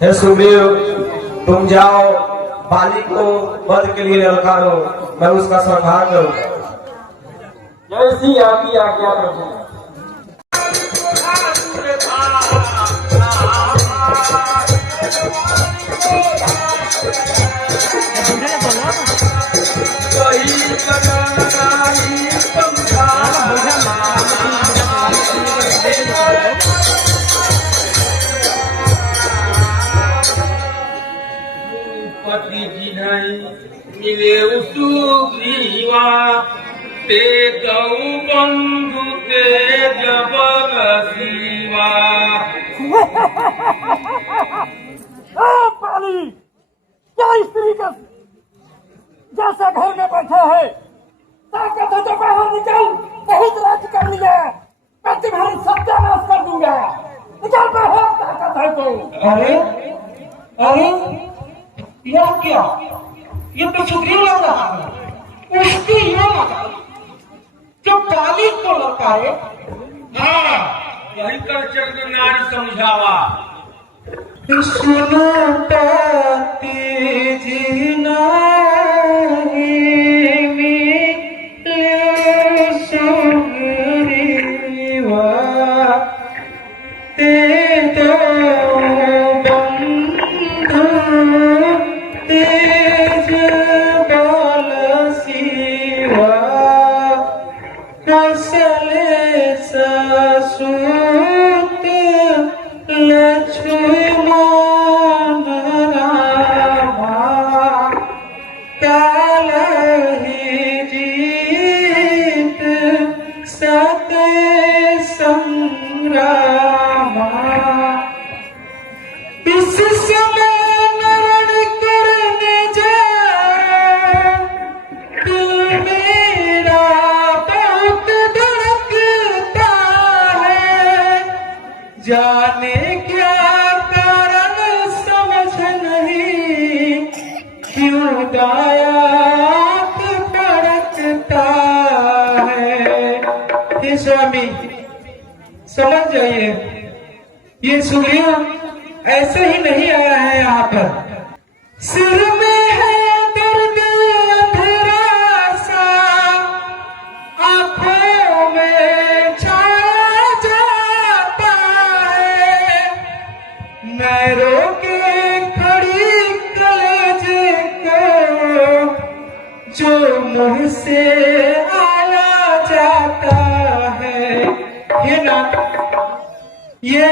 हे सुग्रीव, तुम जाओ, बाली को वध के लिए ललकारो, मैं उसका संहार करूंगा। जैसी आपकी आज्ञा प्रभु। पति जी नहीं मिले सुग्रीवा, ते दऊ बंधु ते जबल शिवा। पाली, क्या स्त्री का जैसा घर में बैठा है, ताकत है तो बाहर निकल, बहुत राज्य कर लिया, मैं तुम्हारी सत्यानाश कर दूंगा, निकल बाहर, ताकत है तो। अरे अरे यह क्या? ये तो सुग्रीव लग रहा है। उसकी ये लगा जो बाली को लौटाए। हाँ, यही कर चल नारी समझावा। सुनो पाती जी नाही मिले सुग्रीवा, ते जाने क्या कारण समझ नहीं, क्यों दायात पड़ता है। हे स्वामी, समझ जाइए, ये सुग्रीव ऐसे ही नहीं आया है यहाँ पर। सिर में है दर्द अंधेरा सा, आंखों में छा जाता है, मैं रोके खड़ी कलेजे को जो मुंह से आया जाता है। ये ना, ये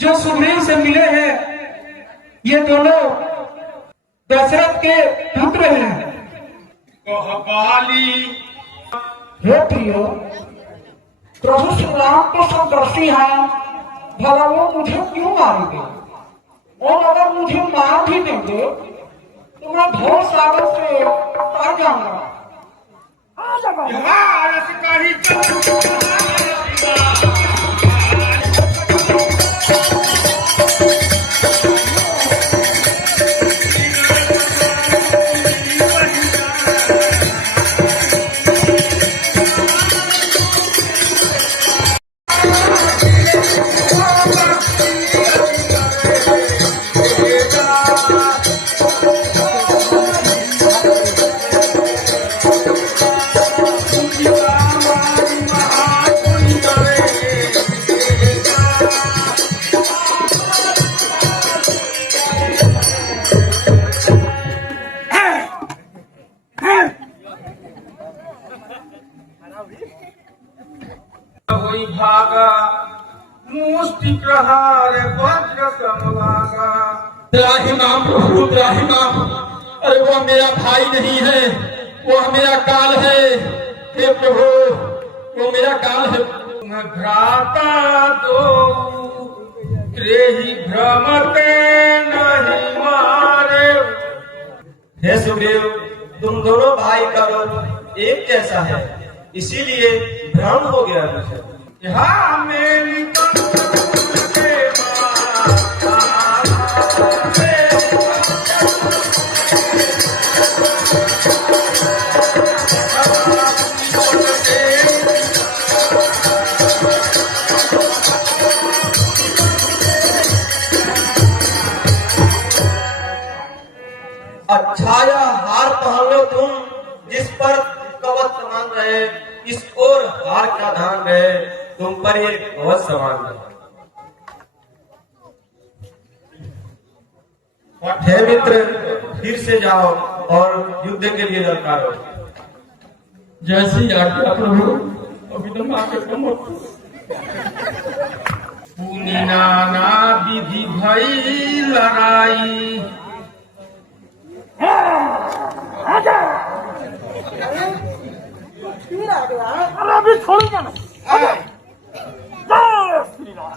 जो सुग्रीव से मिले हैं, ये दोनों दशरथ के पुत्र हैं। बाली हे प्रियो, प्रभु श्री राम तो समदर्शी हैं, भला वो मुझे क्यों मारेंगे? और अगर मुझे मार भी देंगे तो मैं भव सागर से आ जाऊंगा। होई भागा, मुष्टि प्रहार वज्र समभागा। त्राहिमाम प्रभु त्राहिमाम, अरे वह मेरा भाई नहीं है, वह मेरा काल है। हे प्रभु, वो मेरा काल है। भ्राता दो त्रेहि भ्रमते नहीं मारे। हे सुग्रीव, तुम दोनों भाई का रूप एक जैसा है, इसीलिए भ्रम हो गया मुझे। यहाँ मेरी रहे, इस ओर हार का धान रहे, तुम पर ये बहुत सवाल है। हे मित्र, फिर से जाओ और युद्ध के लिए ललकारो। जैसी आज्ञा प्रभु। अभी तो माँ के कमर पुनि नाना विधि भई लड़ाई। आजा। अरे अभी छोड़ेंगे ना। जय श्री राम।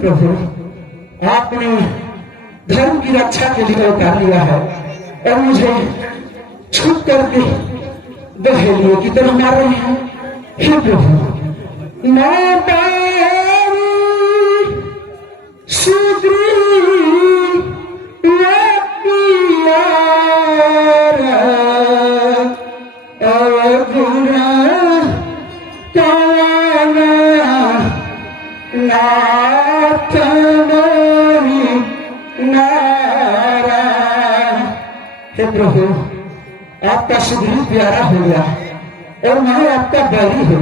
प्रभु, आपने धर्म की रक्षा के लिए उतार लिया है और मुझे छुप करके दहेलियों की तरह मार रहे हैं। हे प्रभु, मैं प्रभु, आपका सुग्रीव प्यारा हो गया और मैं आपका बैरी हो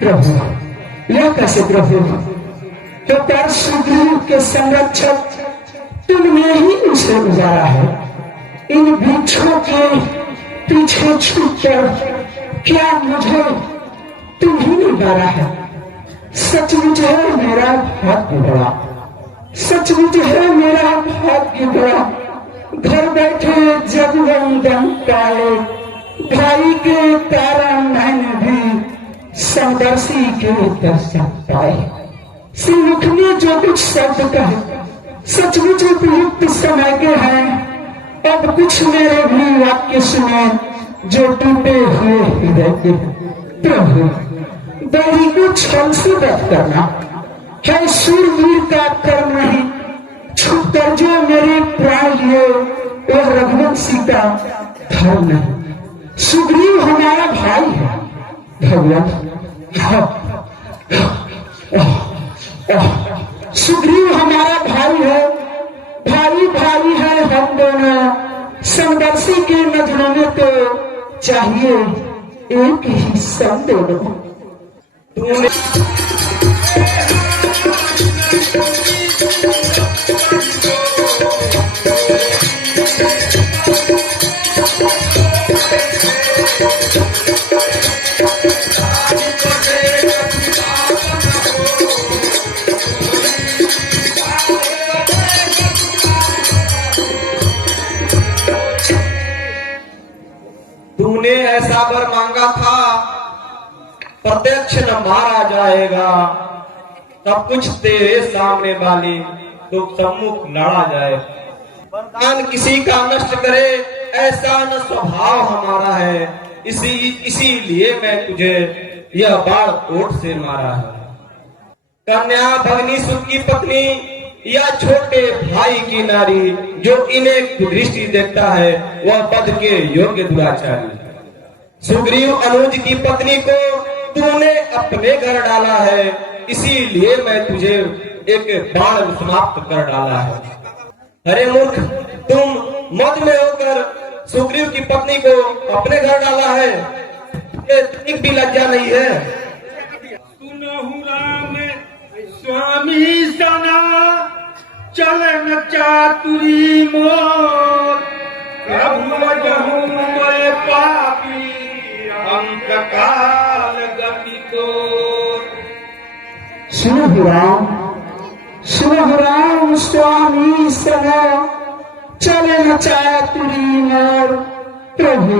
प्रभु। यह कैसे प्रभु? तो पर सुग्रीव के संरक्षक तुमने ही उसे गुजारा है। इन वृक्षों के पीछे छुपकर क्या मुझे तुम ही ने गारा है? सचमुच है मेरा भाग्य बड़ा, सचमुच है मेरा भाग्य बड़ा। घर बैठे जगवंदन पाए, भाई के कारण मैंने भी समदर्शी के दर्शन पाए। सिमुख ने जो कुछ शब्द कहे सचमुच उपयुक्त समय के हैं अब कुछ मेरे भी वाक्य सुने जो टूटे हुए हृदय के। प्रभु बैरी को छल से वध करना है सूरवीर का कर्म नहीं, छुप कर जो मेरे प्राण लिए वह रघुवंशी का धर्म नहीं। सुग्रीव हमारा भाई है भगवान, सुग्रीव हमारा भाई है, भाई भाई है हम दोनों। समदर्शी के नजरों में तो चाहिए एक ही सम दोनों। तूने तूने ऐसा वर मांगा था, प्रत्यक्ष न मारा जाएगा, सब कुछ तेरे सामने वाली तो सम्मुख लड़ा जाए। वरदान किसी का नष्ट करे ऐसा न स्वभाव हमारा है, इसीलिए मैं तुझे यह बाण ओठ से मारा है। कन्या भगनी सुख की पत्नी या छोटे भाई की नारी जो इन्हें कुदृष्टि देखता है वह पद के योग्य दुराचारी। सुग्रीव अनुज की पत्नी को तूने अपने घर डाला है, इसीलिए मैं तुझे एक बाण समाप्त कर डाला है। अरे मूर्ख, तुम मद में होकर सुग्रीव की पत्नी को अपने घर डाला है, ये एक भी लज्जा नहीं है। सुनहु राम स्वामी सना चल न चातुरी मोर, प्रभु जहु मैं पापी अंत काल गति तोर। सुनहु राम स्वामी सना चल न चातुरी मोर, प्रभु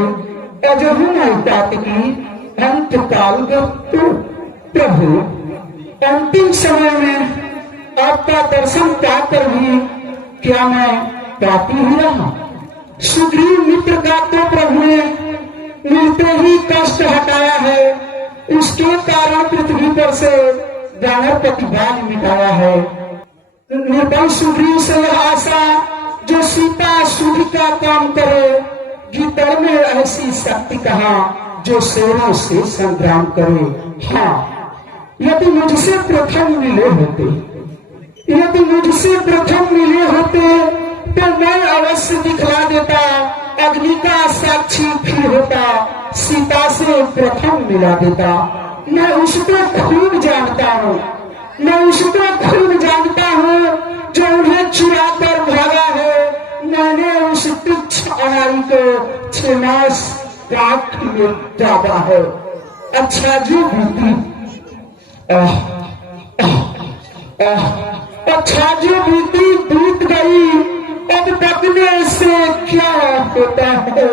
अजहु मैं पापी अंत काल गति तोर। प्रभु अंतिम समय में आपका दर्शन पाकर भी क्या मैं पापी ही रहा? सुग्रीव मित्र का तो प्रभु ने मिलते ही कष्ट हटाया है, उसके कारण पृथ्वी पर से वानर प्रतिभाग मिटाया है। निर्बल सुग्रीव से यह आशा जो सीता सूर्य का काम करे, गीता में ऐसी शक्ति कहा जो शेरों से संग्राम करे। हाँ, यदि मुझसे प्रथम मिले होते, यदि मुझसे प्रथम मिले होते तो मैं अवश्य दिखला देता, अग्नि का साक्षी फिर होता, सीता से प्रथम मिला देता। मैं उसको खूब जानता हूँ, मैं उसको खूब जानता हूँ जो उन्हें चुरा कर भागा है। मैंने उस तुच्छ अनारी को 6 मास काट में डाला है। अच्छा जो बीती अच्छा जो बीती बीत गई, अब बदले से क्या होता है?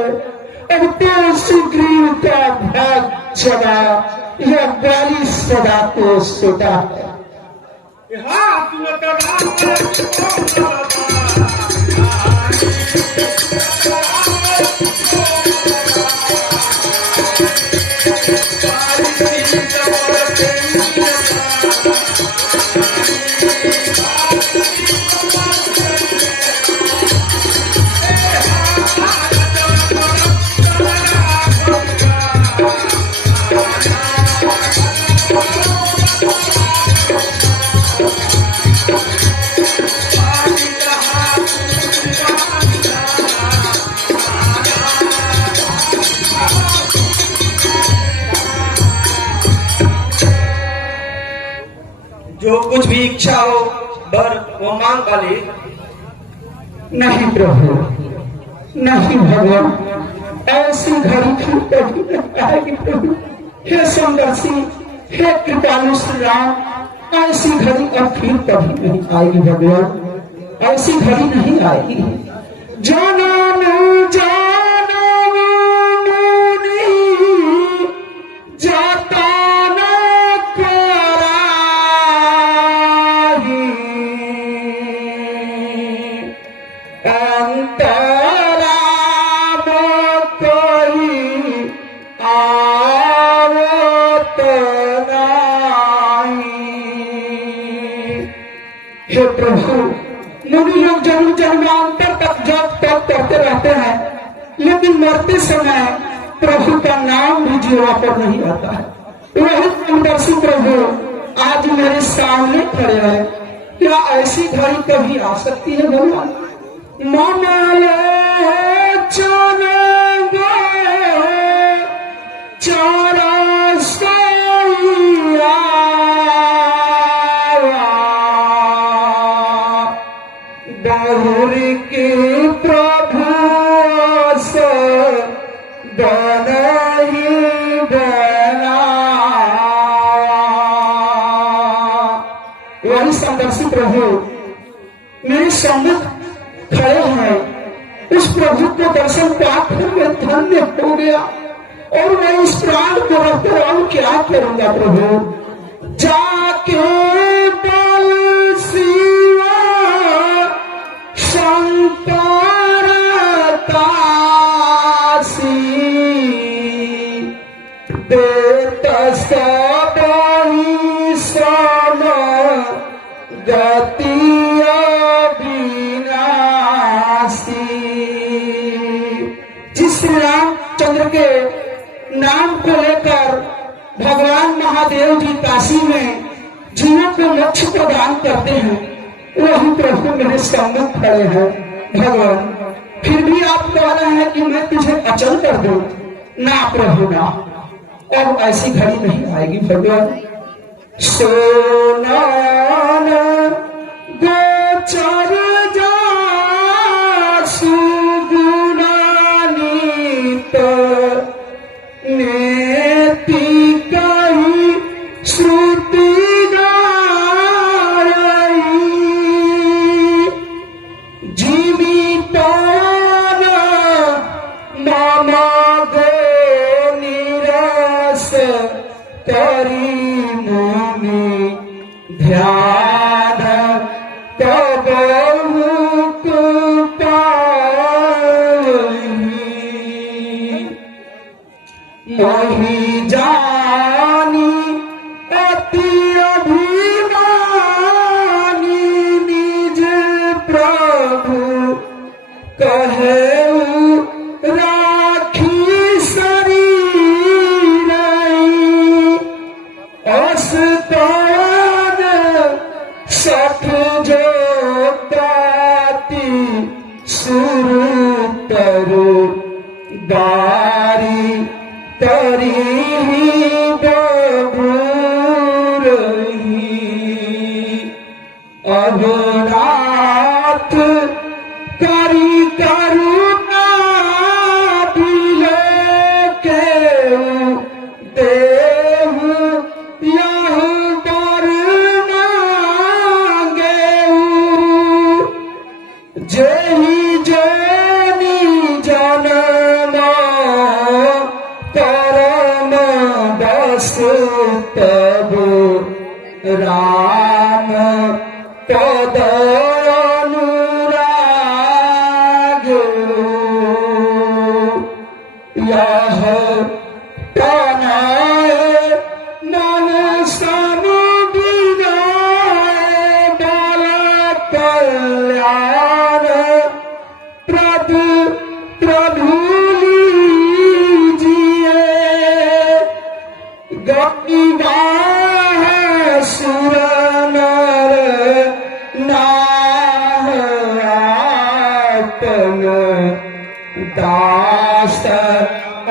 अब तो सुग्रीव का भाग चला, यह गाली सदा को सोता है। जो कुछ भी इच्छा हो वर वो मांग वाली। नहीं प्रभु, नहीं भगवान, ऐसी घड़ी फिर कभी नहीं आएगी प्रभु। हे समदर्शी, हे कृपालु श्री राम, ऐसी घड़ी अब फिर कभी नहीं आएगी भगवान, ऐसी घड़ी नहीं आएगी। जानो जानो मुनि जाता अंतरा हे प्रभु, मुनि लोग जन्म जन्मांतर तक जप तप करते रहते हैं, लेकिन मरते समय प्रभु का नाम भी जीवा पर नहीं आता है। वही समदर्शी प्रभु आज मेरे सामने खड़े हैं। क्या ऐसी घड़ी कभी आ सकती है भगवान? बहुरी के प्रभु ही बना। वही समदर्शी प्रभु मेरे सम्मुख खड़े हैं। उस प्रभु को दर्शन पाकर मैं धन्य हो गया और मैं इस प्राण को रखकर और क्या करूंगा प्रभु? जाके बल शिवा शंकर काशी देत सबहि सम गति जिस श्री रामचंद्र के नाम को लेकर भगवान महादेव जी काशी में जीवों को मोक्ष प्रदान करते हैं, वही प्रभु मेरे सामने खड़े हैं। भगवान, फिर भी आप कह रहे हैं कि मैं तुझे अचल कर दूं। ना प्रभु ना, अब ऐसी घड़ी नहीं आएगी भगवान। सोना गोचर जा सुगुणानीत नेति कही श्रुति गारई जीवित मम गो निरस करी मुनि ध्यान तब मोहि जानी अति अभिमानी निज प्रभु कहे राखी शरीर अस्तान सठ जो ताति सुरु तरु बारी तरी अघनाथ करी करुणा बिलोके देव यह बर मांगेऊ जेहि जोनि जनम परम बस तब राम पद अनुराग यह तनय मन समुदिनाय बल कल्याण प्रभु प्रभु लीजिए गतिवाह सुर नर नाहतन दास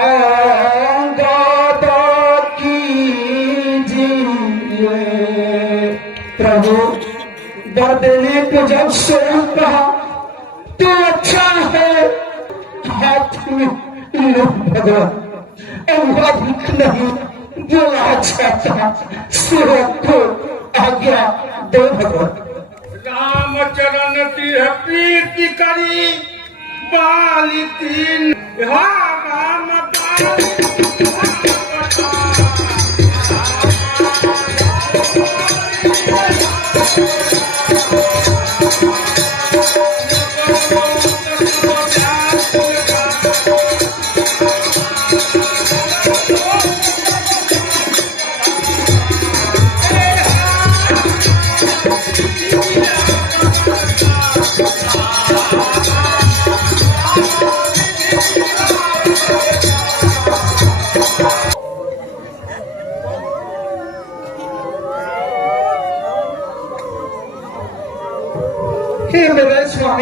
अंगद कीजिए। प्रभु वर देने को जब स्वयं कहा तो अच्छा है, हाथ में लो भगवान, अधिक नहीं बोला चाहता सेवक को आज्ञा दो भगवान। रामचरण तीर प्रीति करी बाली तीन राम Yeah.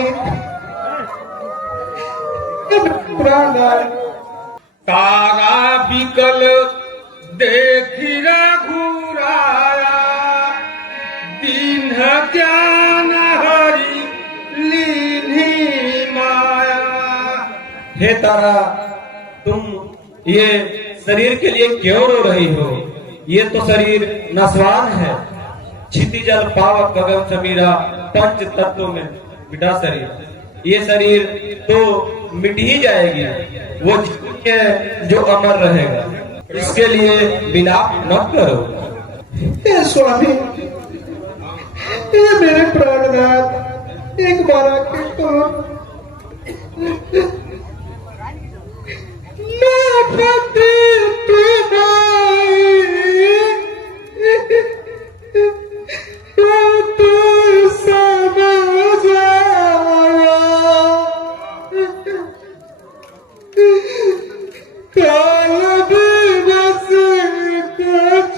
स्वामी प्राण है। तारा बिकल देखी रघुराया, दीन ज्ञान हरि लीन्ही माया। हे तारा, तुम ये शरीर के लिए क्यों रो रही हो? ये तो शरीर नस्वान है। क्षितिजल पावक गगन समीरा पंच तत्वों में बिटा शरीर। ये शरीर तो मिट ही जाएगी, वो जीवन है जो अमर रहेगा। इसके लिए विलाप न करो। हे स्वामी, ये मेरे प्राणनाथ, एक बार आके कहो, मैं फतेह तू समझ आया, काल दिवस कुछ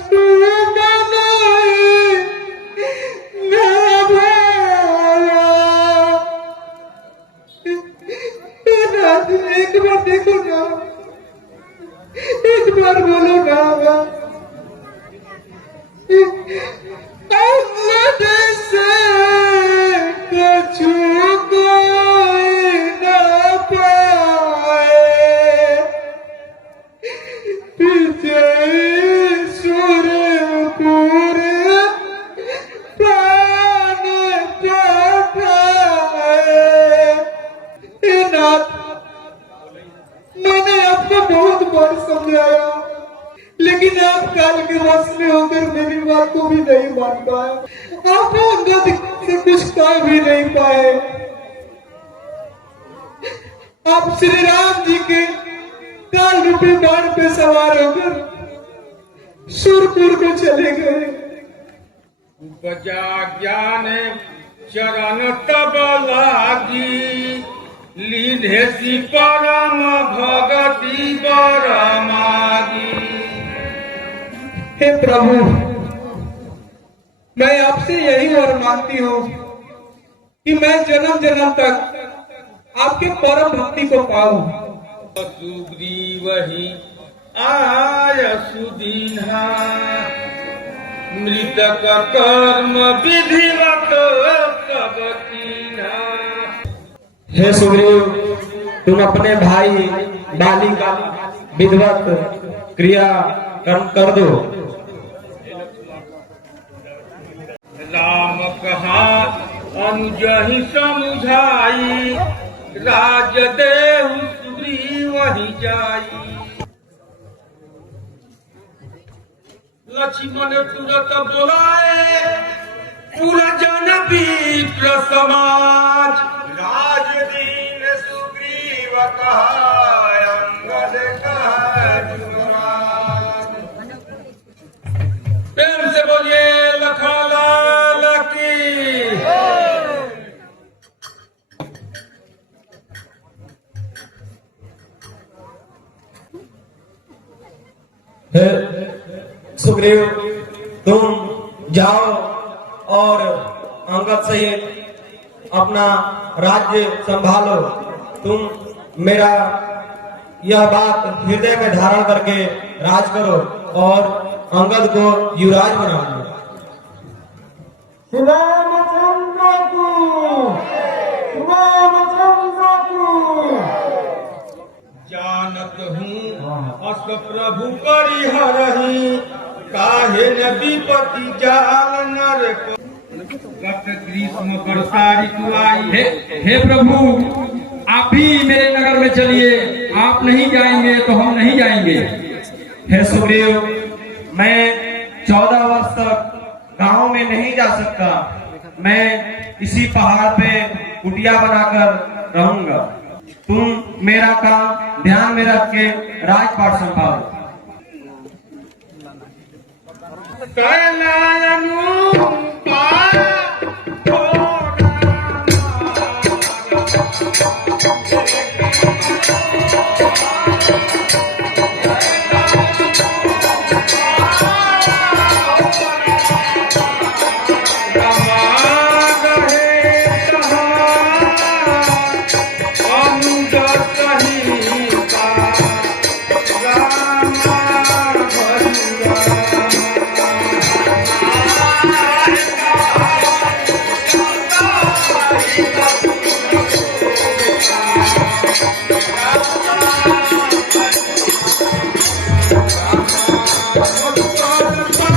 बनाए न भाया। नाथ, एक बार देखो ना, एक बार बोलो ना। से कुछ कोई न पाए, विजय सूर्यपुर प्राण पाए। नाथ, मैंने आपको बहुत बार समझाया, लेकिन आप काल के वश में होकर मेरी बात को भी नहीं मान पाए। आप अंगद से कुछ कह भी नहीं पाए। आप श्री राम जी के काल रूपी बाण पे सवार होकर सुरपुर को चले गए। उपजा ज्ञान चरण तब लागी, लीन्हेसी परम भगति बर मागी। हे प्रभु, मैं आपसे यही वर मांगती हूँ कि मैं जन्म जन्म तक आपके परम भक्ति को पाऊं। सुग्रीवहि आय सुदीन्हा, मृतक कर्म विधिवत सब कीन्हा। हे सुग्रीव, तुम अपने भाई बाली का विधिवत क्रिया कर्म कर दो। राम कहा अनुजहि समुझाई, राज देहु सुग्रीवहि जाई। लक्ष्मण तुरत बोलाए, पूरा जन विप्र समाज। राज दीन सुग्रीव कहा, अंगद कहा जुगराज। प्रेम से बोलिए लखनलाल की। हे सुग्रीव, तुम जाओ और अंगद सहित अपना राज्य संभालो। तुम मेरा यह बात हृदय में धारण करके राज करो और अंगद को युवराज बना दो। रामचंद्र को, रामचंद्र को। जानत हूँ अस प्रभु परिहरहि, काहे न विपति जाल नर को। गत ग्रीष्म वर्षा ऋतु आई। हे प्रभु, आप भी मेरे नगर में चलिए। आप नहीं जाएंगे तो हम नहीं जाएंगे। हे सुग्रीव, मैं 14 वर्ष तक गांव में नहीं जा सकता। मैं इसी पहाड़ पे कुटिया बनाकर रहूंगा। तुम मेरा काम ध्यान में रख के राजपाट संभालो। मधुकर